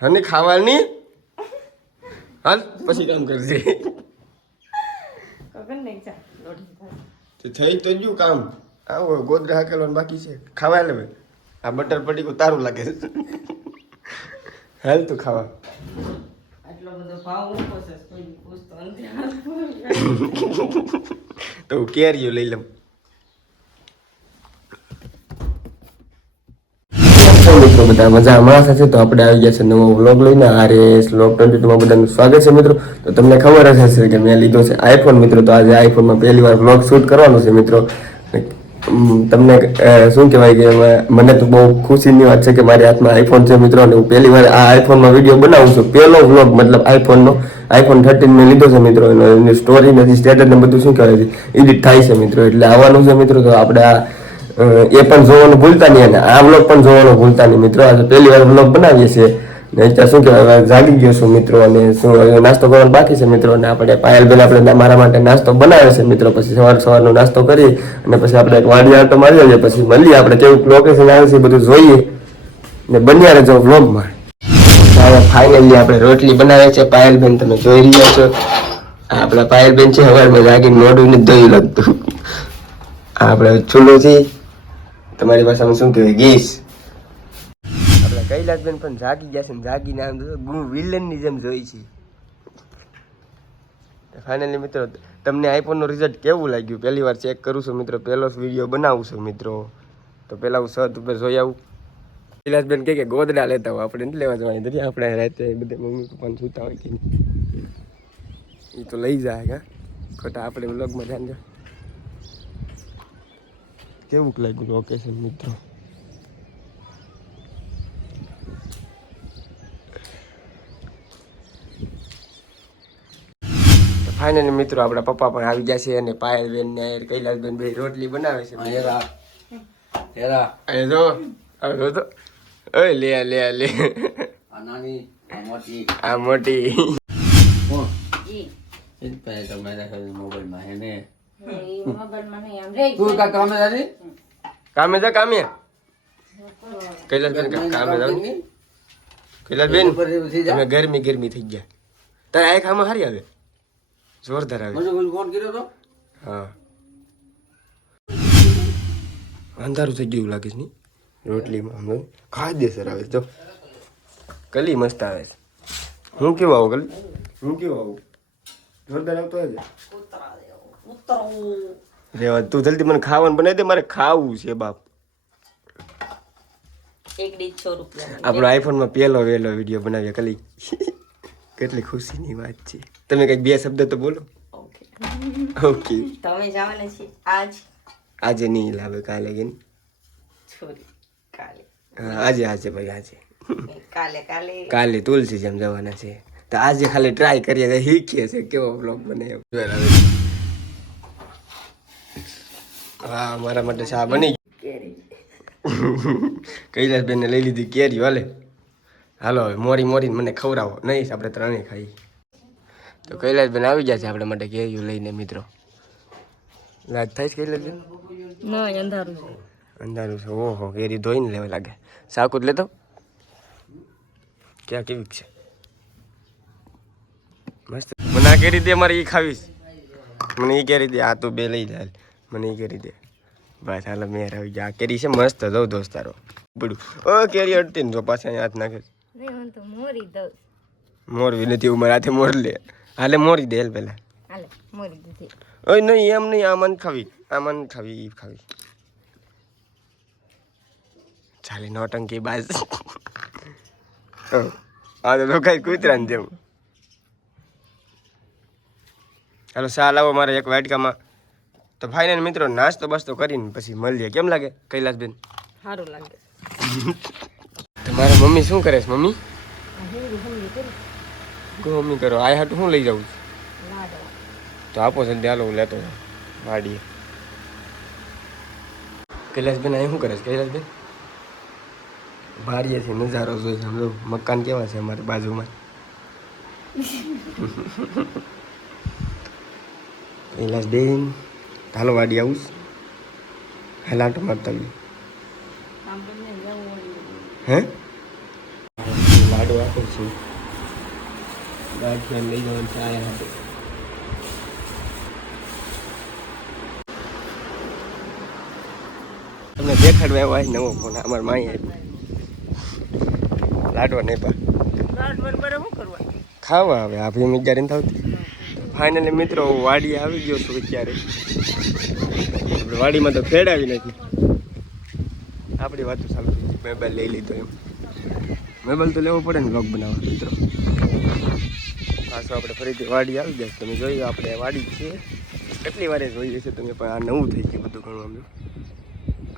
હની ખાવાની હાલ પછી કામ કરજે થઈ તો ગયું કામ આવો ગોદરા હાકેલવાનું બાકી છે ખાવા લે આ બટર પડીકું તારું લાગે છે હાલ તું ખાવા આટલો બધો ભાવ ઊંચો છે કોઈ પૂછતો નથી તો કેરીઓ લઈ લઉં મિત્રો બધા મજા હમણાં થશે તો આપણે આવી ગયા છે નવો વ્લોગ લઈને RS વ્લોગ 22 માં બધાનું સ્વાગત છે મિત્રો તો તમને ખબર જ હશે કે મેં લીધો છે આઈફોન મિત્રો તો આજે આઈફોનમાં પહેલી વાર વ્લોગ શૂટ કરવાનો છે મિત્રો તમને શું કહેવાય કે મને તો બહુ ખુશીની વાત છે કે મારી હાથમાં આઈફોન છે મિત્રો અને હું પહેલી વાર આ આઈફોનમાં વિડીયો બનાવું છું પહેલો વ્લોગ મતલબ આઈફોન 13 મેં લીધો છે મિત્રો એની સ્ટોરી નથી સ્ટેટસ ને બધું શું કહેવાય છે એડિટ થાય છે મિત્રો એટલે આવવાનું છે મિત્રો તો આપણે આ એ પણ જોવાનું ભૂલતા નહીં અને આ વ્લોગ પણ જોવાનું ભૂલતા નહીં મિત્રો આજે પહેલી વાર વ્લોગ બનાવીએ છીએ ને અત્યારે શું કહેવાય જાગી ગયો છું મિત્રો અને શું નાસ્તો કરવાનો બાકી છે મિત્રો અને આપણે પાયલબેન આપણે મારા માટે નાસ્તો બનાવે છે મિત્રો પછી સવારનો નાસ્તો કરી અને પછી આપણે એક વાડી આટો મારી આવીએ પછી મળીએ આપણે કેવું લોકેશન આવે છે બધું જોઈએ ને બન્યા રહેજો વ્લોગમાં હવે ફાઇનલી આપણે રોટલી બનાવે છે પાયલબેન તમે જોઈ રહ્યા છો આપણા પાયલબેન છે સવારમાં જાગીને મોઢું નથી ધોયું લાગતું આપણે ચૂલોથી તમારી ભાષામાં શું કહેવાય ગેસ આપણે કૈલાસબેન પણ જાગી ગયા છે ને જાગીને આમ વિલનની જેમ જોઈ છે ફાઇનલી મિત્રો તમને આઈફોનનું રિઝલ્ટ કેવું લાગ્યું પહેલી વાર ચેક કરું છું મિત્રો પહેલો જ વિડીયો બનાવું છું મિત્રો તો પહેલાં હું સત ઉપર જોઈ આવું કૈલાસબેન કે ગોદડા લેતા હોય આપણે નથી લેવા જવાની નથી આપણે રાતે બધે મમ્મી પપ્પાને સૂતા હોય કે એ તો લઈ જાય હા ખોટા આપણે વ્લોગમાં ધ્યાન દે કેવું લાગ્યું લોકેશન મિત્રો ફાઇનલી મિત્રો આપણા પપ્પા પણ આવી ગયા છે અને પાયલબેન ને કૈલાસબેન બે રોટલી બનાવે છે હેરા હેરા એ જો હવે તો ઓય લે લે લે આ નાની આ મોટી આ મોટી ઈ પહેલા તો મેરા મોબાઈલ માં હે ને તું કા કામે જા કામે જા કામે કૈલાસબેન કામે જાવ કૈલાસબેન તમે ગરમી થઈ ગયા તારે આ કામ હારી આવે જોરદાર આવે મને ફોન કર્યો તો હા અંધારું થઈ ગયું લાગે છે ની રોટલીમાં અમે ખાઈ દે સર આવે જો કલી મસ્ત આવે છે હું કેવું આવું કલી હું કેવું આવું જોરદાર આવતો હોય રેવા તું જલ્દી મને ખાવાનું બનાવી દે મારે ખાવું છે બાપ આપણો આઈફોનમાં પહેલો વહેલો વિડીયો બનાવીએ કલી કેટલી ખુશીની વાત છે તમે કંઈક બે શબ્દ તો બોલો ઓકે તમે જવાના છે આજે નહીં લાવે કાલે કે આજે આજે ભાઈ આજે કાલે તુલસી જેમ જવાના છે તો આજે ખાલી ટ્રાય કરીએ શીખીએ છે કેવો બ્લોગ બને હા મારા માટે ચા બની કૈલાસબેનને લઈ લીધી કેરી હાલે હાલો હવે મોરી મોરીને મને ખવડાવો નહીં આપણે ત્રણેય ખાઈ તો કૈલાસબેન આવી ગયા છે આપણા માટે કેરીઓ લઈને મિત્રો લાજ થાય છે કૈલાસબેન ના અંધારું છે અંધારું છે ઓહો કેરી ધોઈને લેવા લાગે સાકુત લેતો ક્યાં કેવી છે મસ્ત મને આ કેરી દે મારે એ ખાવીશ મને એ કેરી દે આ તો બે લઈ જાય મને એ કેરી દે બસ હાલ મેર આવી ગયા આ કેરી છે મસ્ત દઉં દોસ્તારો બધું ઓ કેરી અડતી ને જો પાછા હાથ નાખે મોરવી નથી એવું મારા હાથે મોર લે હાલે મોરી દે હાલ પેલા ઓય નહીં એમ નહીં આમાં ખાવી ખાવી ચાલે નોટંકી બાજ આ તો કઈ કૂતરાને જેવું હાલો સા લાવો મારે એક વાટકામાં તો ફાઇનલ મિત્રો નાસ્તો બસ્તો કરીને પછી મળીએ કેમ લાગે કૈલાસબેન સારું લાગે તમારા મમ્મી શું કરે છે મમ્મી મમ્મી કરો આ હાટું શું લઈ જાઉં તો આપો જલ્દી હાલો હું લેતો વાડીએ કૈલાસબેન અહીં શું કરે છે કૈલાસબેન બારીએથી નજારો જોઈ સમજો મકાન કેવા છે અમારી બાજુમાં કૈલાસબેન હાલો વાડી આવું હેલાટો મારતા હે લાડવા પછી ગાંઠિયા લઈ જવાનું છે આયા હતું. તમને દેખાડવા આવ્યો હોય નવો ફોન અમારા માઈ આવ્યો લાડવા નહીં પા શું કરવા ખાવા આવે આ ભીમ જ્યારે થતી. ફાઇનલી મિત્રો હું વાડી આવી ગયો છું અત્યારે. આપણે વાડીમાં તો ફેડાવી નથી આપણી વાતો ચાલુ થઈ ગઈ. મોબાઈલ લઈ લીધો એમ મોબાઈલ તો લેવો પડે ને બ્લોગ બનાવવા મિત્રો. પાછું આપણે ફરીથી વાડી આવી ગયા. તમે જોયું આપણે વાડી છે કેટલી વારે જોઈએ છે તમે પણ આ નવું થઈ ગયું બધું ઘણું આમ.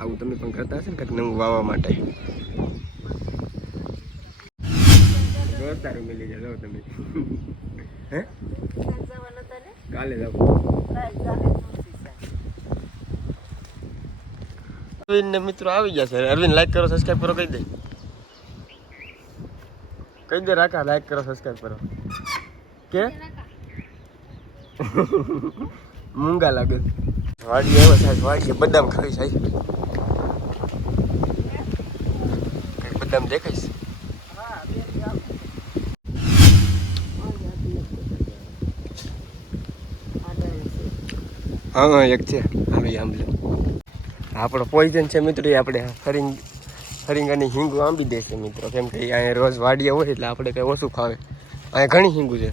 આવું તમે પણ કરતા હશે ને કંઈક નવું વાવવા માટે. તારું મિલી જાય જાઓ તમે. હે કાલે જાઓ. અરવિંદ ને મિત્રો આવી ગયા છે. અરવિંદ લાઈક કરો સબસ્ક્રાઈબ કરો કહી દે. કહી દે રાખા લાઈક કરો સબસ્ક્રાઈબ કરો કે મૂંગા લાગે. વાડી એવો સાહેબ વાડી બદામ ખાવી સાહેબ. કઈ બદામ દેખાઈશ. હા એક છે આંબલી આંબલી. આપણો પોઈઝન છે મિત્રો એ આપણે ફરિંગાની હિંગુ આંબી દેશે મિત્રો. કેમ કે અહીંયા રોજ વાડીએ હોય એટલે આપણે કંઈ ઓછું ખાવે. અહીંયા ઘણી હિંગુ છે.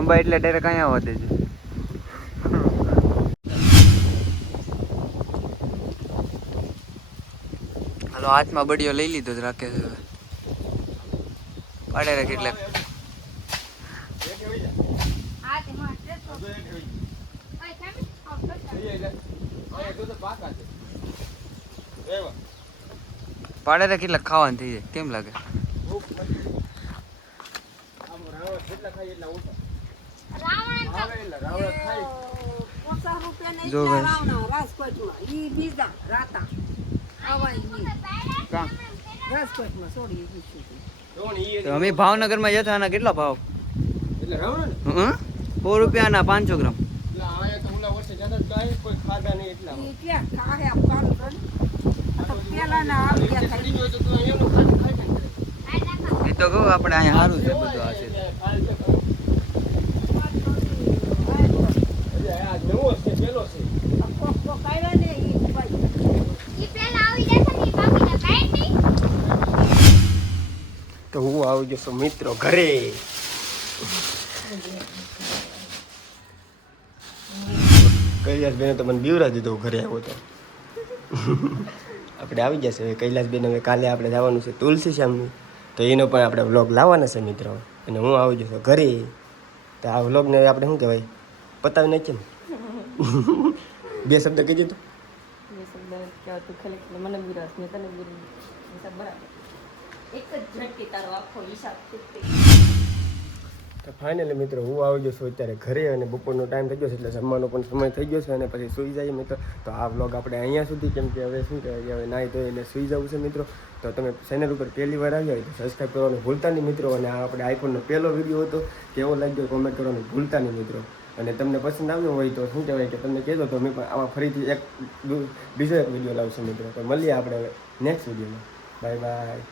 અંબા એટલે ડાયરેક્ટ અહીંયા વધે છે. હાલો હાથમાં બડીઓ લઈ લીધો જ રાખે છે. પાડે રાખ એટલે પાડે રાખ એટલે ખાવાનું થઈ જાય. કેમ લાગે? જો તો અમે ભાવનગરમાં જતા આના કેટલા ભાવ? 100 રૂપિયાના 500 ગ્રામ. એ તો કહું આપણે અહીંયા સારું છે બધું આ છે. તો હું આવી જશો મિત્રો ઘરે. કૈલાસબેને તો મને બીવરા દીધો ઘરે આવ્યો તો. આપણે આવી જશે હવે કૈલાસબેન. હવે કાલે આપણે જવાનું છે તુલસી શ્યામની. તો એનો પણ આપણે વ્લોગ લાવવાના છે મિત્રો. અને હું આવી જશો ઘરે. તો આ વ્લોગને આપણે શું કહેવાય પતાવી નાખીએ ને. 2 શબ્દ કહી દીધું. મને વિરાસ ને તને બરાબર એક જ ઝટકી તારો આખો હિસાબ તૂટે. તો ફાઇનલી મિત્રો હું આવી ગયો છું અત્યારે ઘરે. અને બપોરનો ટાઈમ થઈ ગયો છે એટલે જમવાનો પણ સમય થઈ ગયો છે. અને પછી સૂઈ જઈએ મિત્રો. તો આ વ્લોગ આપણે અહીંયા સુધી. કેમ કે હવે શું કહેવાય હવે નાહી ધોઈ એટલે સૂઈ જવું છે મિત્રો. તો તમે ચેનલ ઉપર પહેલી વાર આવ્યા હોય તો સબસ્ક્રાઈબ કરવાનું ભૂલતા નહીં મિત્રો. અને આ આપણે આઈફોનનો પહેલો વિડીયો હતો કેવો લાગ્યો કોમેન્ટ કરવાનું ભૂલતા નહીં મિત્રો. અને તમને પસંદ આવ્યો હોય તો શું કહેવાય કે તમને કહેજો તો મેં પણ આમાં ફરીથી બીજો એક વિડીયો લાવશું મિત્રો. તો મળીએ આપણે હવે નેક્સ્ટ વિડીયોમાં. Bye bye.